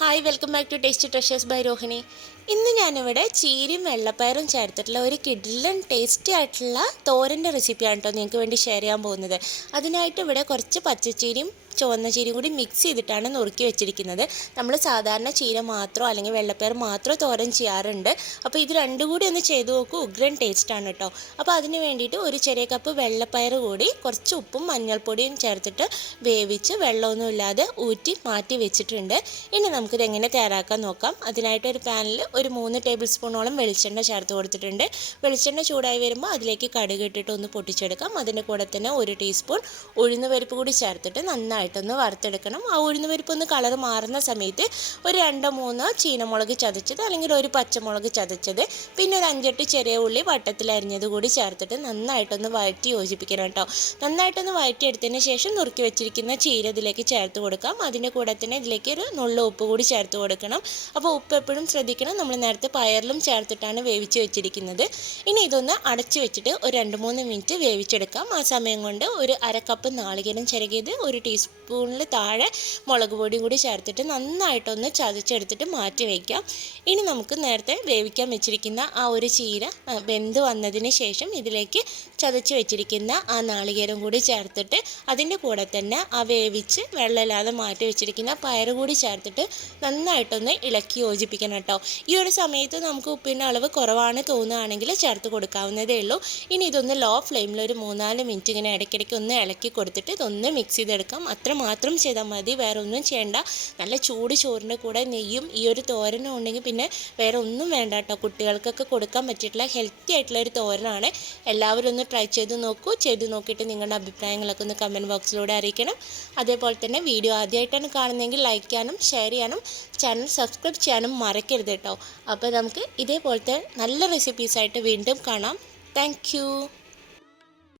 Hi welcome back to tasty treasures by Rohini. ഇന്ന് ഞാനിവിടെ ചീരയും വെള്ളപ്പയറും ചേർത്തിട്ടുള്ള ഒരു കിഡിലൻ ടേസ്റ്റി ആയിട്ടുള്ള തോരൻ്റെ റെസിപ്പിയാണ് കേട്ടോ നിങ്ങൾക്ക് വേണ്ടി ഷെയർ ചെയ്യാൻ പോകുന്നത്. അതിനായിട്ട് ഇവിടെ കുറച്ച് പച്ചച്ചീരയും ചുവന്ന ചീരയും കൂടി മിക്സ് ചെയ്തിട്ടാണ് നുറുക്കി വെച്ചിരിക്കുന്നത്. നമ്മൾ സാധാരണ ചീര മാത്രമോ അല്ലെങ്കിൽ വെള്ളപ്പയർ മാത്രമോ തോരൻ ചെയ്യാറുണ്ട്. അപ്പോൾ ഇത് രണ്ടും കൂടി ഒന്ന് ചെയ്ത് നോക്കൂ, ഉഗ്രൻ ടേസ്റ്റാണ് കേട്ടോ. അപ്പോൾ അതിന് വേണ്ടിയിട്ട് ഒരു ചെറിയ കപ്പ് വെള്ളപ്പയർ കൂടി കുറച്ച് ഉപ്പും മഞ്ഞൾപ്പൊടിയും ചേർത്തിട്ട് വേവിച്ച് വെള്ളമൊന്നുമില്ലാതെ ഊറ്റി മാറ്റി വെച്ചിട്ടുണ്ട്. ഇനി നമുക്കിത് എങ്ങനെ തയ്യാറാക്കാൻ നോക്കാം. അതിനായിട്ട് ഒരു പാനിൽ ഒരു 3 ടേബിൾ സ്പൂണോളം വെളിച്ചെണ്ണ ചേർത്ത് കൊടുത്തിട്ടുണ്ട്. വെളിച്ചെണ്ണ ചൂടായി വരുമ്പോൾ അതിലേക്ക് കടുക് ഇട്ടിട്ട് ഒന്ന് പൊട്ടിച്ചെടുക്കാം. അതിൻ്റെ കൂടെ തന്നെ 1 ടീസ്പൂൺ ഉഴുന്ന് പരിപ്പ് കൂടി ചേർത്തിട്ട് നന്നായിട്ടൊന്ന് വറുത്തെടുക്കണം. ആ ഉഴുന്ന് പരിപ്പ് ഒന്ന് കളർ മാറുന്ന സമയത്ത് ഒരു 2-3 ചീനമുളക് ചതച്ചത് അല്ലെങ്കിൽ ഒരു പച്ചമുളക് ചതച്ചത്, പിന്നെ ഒരു 5-8 ചെറിയ ഉള്ളി വട്ടത്തിൽ അരിഞ്ഞത് കൂടി ചേർത്തിട്ട് നന്നായിട്ടൊന്ന് വഴറ്റി യോജിപ്പിക്കണം കേട്ടോ. നന്നായിട്ടൊന്ന് വഴറ്റിയെടുത്തതിന് ശേഷം നുറുക്കി വെച്ചിരിക്കുന്ന ചീര ഇതിലേക്ക് ചേർത്ത് കൊടുക്കാം. അതിൻ്റെ കൂടെ തന്നെ ഇതിലേക്ക് ഒരു നുള്ളു ഉപ്പ് കൂടി ചേർത്ത് കൊടുക്കണം. അപ്പോൾ ഉപ്പ് എപ്പോഴും ശ്രദ്ധിക്കണം, നമ്മൾ നേരത്തെ പയറിലും ചേർത്തിട്ടാണ് വേവിച്ച് വെച്ചിരിക്കുന്നത്. ഇനി ഇതൊന്ന് അടച്ചു വെച്ചിട്ട് ഒരു 2-3 മിനിറ്റ് വേവിച്ചെടുക്കാം. ആ സമയം കൊണ്ട് ഒരു 1/2 കപ്പ് നാളികേരം ചിരകിയത്, 1 ടീസ്പൂണിൽ താഴെ മുളക് പൊടിയും കൂടി ചേർത്തിട്ട് നന്നായിട്ടൊന്ന് ചതച്ചെടുത്തിട്ട് മാറ്റി വയ്ക്കാം. ഇനി നമുക്ക് നേരത്തെ വേവിക്കാൻ വെച്ചിരിക്കുന്ന ആ ഒരു ചീര വെന്ത് വന്നതിന് ശേഷം ഇതിലേക്ക് ചതച്ച് വെച്ചിരിക്കുന്ന ആ നാളികേരം കൂടി ചേർത്തിട്ട് അതിൻ്റെ കൂടെ തന്നെ ആ വേവിച്ച് വെള്ളമില്ലാതെ മാറ്റി വെച്ചിരിക്കുന്ന പയർ കൂടി ചേർത്തിട്ട് നന്നായിട്ടൊന്ന് ഇളക്കി യോജിപ്പിക്കണം കേട്ടോ. ഈ ഒരു സമയത്ത് നമുക്ക് ഉപ്പിൻ്റെ അളവ് കുറവാണ് തോന്നുകയാണെങ്കിൽ ചേർത്ത് കൊടുക്കാവുന്നതേ ഉള്ളൂ. ഇനി ഇതൊന്ന് ലോ ഫ്ലെയിമിൽ ഒരു 3-4 മിനിറ്റ് ഇങ്ങനെ ഇടയ്ക്കിടയ്ക്ക് ഒന്ന് ഇളക്കി കൊടുത്തിട്ട് ഇതൊന്ന് മിക്സ് ചെയ്തെടുക്കാം. അത്ര മാത്രം ചെയ്താൽ മതി, വേറെ ഒന്നും ചെയ്യേണ്ട. നല്ല ചൂട് ചോറിൻ്റെ കൂടെ നെയ്യും ഈ ഒരു തോരനും ഉണ്ടെങ്കിൽ പിന്നെ വേറെ ഒന്നും വേണ്ട കേട്ടോ. കുട്ടികൾക്കൊക്കെ കൊടുക്കാൻ പറ്റിയിട്ടുള്ള ഹെൽത്തി ആയിട്ടുള്ള ഒരു തോരനാണ്. എല്ലാവരും ഒന്ന് ട്രൈ ചെയ്ത് നോക്കൂ. ചെയ്ത് നോക്കിയിട്ട് നിങ്ങളുടെ അഭിപ്രായങ്ങളൊക്കെ ഒന്ന് കമൻറ്റ് ബോക്സിലൂടെ അറിയിക്കണം. അതേപോലെ തന്നെ വീഡിയോ ആദ്യമായിട്ടാണ് കാണുന്നതെങ്കിൽ ലൈക്ക് ചെയ്യാനും ഷെയർ ചെയ്യാനും ചാനൽ സബ്സ്ക്രൈബ് ചെയ്യാനും മറക്കരുത് കേട്ടോ. അപ്പോൾ നമുക്ക് ഇതേപോലത്തെ നല്ല റെസിപ്പീസായിട്ട് വീണ്ടും കാണാം. താങ്ക്